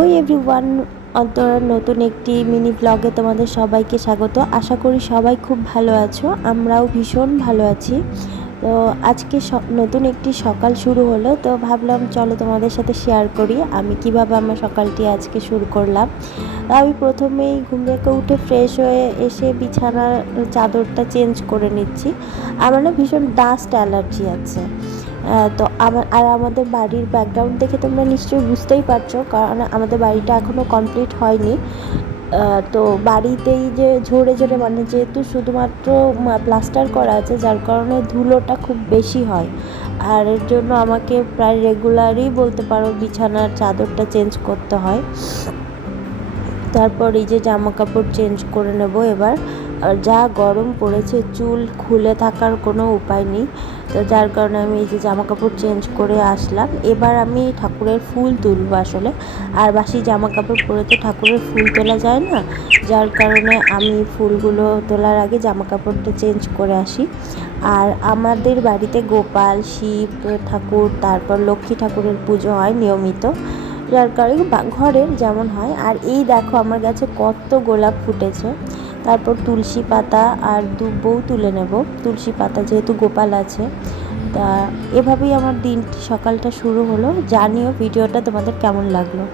ওই এভরিওয়ান, অন্তর নতুন একটি মিনি ব্লগে তোমাদের সবাইকে স্বাগত। আশা করি সবাই খুব ভালো আছো, আমরাও ভীষণ ভালো আছি। তো আজকে নতুন একটি সকাল শুরু হলো, তো ভাবলাম চলো তোমাদের সাথে শেয়ার করি আমি কিভাবে আমার সকালটি আজকে শুরু করলাম। আমি প্রথমেই ঘুম থেকে উঠে ফ্রেশ হয়ে এসে বিছানার চাদরটা চেঞ্জ করে নিচ্ছি। আমার না ভীষণ ডাস্ট অ্যালার্জি আছে। তো আমাদের বাড়ির ব্যাকগ্রাউন্ড দেখে তোমরা নিশ্চয়ই বুঝতেই পারছো, কারণ আমাদের বাড়িটা এখনও কমপ্লিট হয়নি। তো বাড়িতেই যে ঝরে ঝরে, মানে যেহেতু শুধুমাত্র প্লাস্টার করা আছে, যার কারণে ধুলোটা খুব বেশি হয়। আর এর জন্য আমাকে প্রায় রেগুলারই বলতে পারো বিছানার চাদরটা চেঞ্জ করতে হয়। তারপর এই যে জামা কাপড় চেঞ্জ করে নেব এবার। আর যা গরম পড়েছে, চুল খুলে থাকার কোনো উপায় নেই, তো যার কারণে আমি এই যে জামা কাপড় চেঞ্জ করে আসলাম। এবার আমি ঠাকুরের ফুল তুলবো আসলে। আর বাসি জামা কাপড় পরে তো ঠাকুরের ফুল তোলা যায় না, যার কারণে আমি ফুলগুলো তোলার আগে জামা কাপড়টা চেঞ্জ করে আসি। আর আমাদের বাড়িতে গোপাল, শিব ঠাকুর, তারপর লক্ষ্মী ঠাকুরের পুজো হয় নিয়মিত, যার কারণে ঘরের যেমন হয়। আর এই দেখো আমার কাছে কত গোলাপ ফুটেছে। তারপর তুলসী পাতা আর দুব্বও তুলে নেব, তুলসী পাতা যেহেতু গোপাল আছে। তা এভাবেই আমার দিনটি সকালটা শুরু হলো। জানিও ভিডিওটা তোমাদের কেমন লাগলো।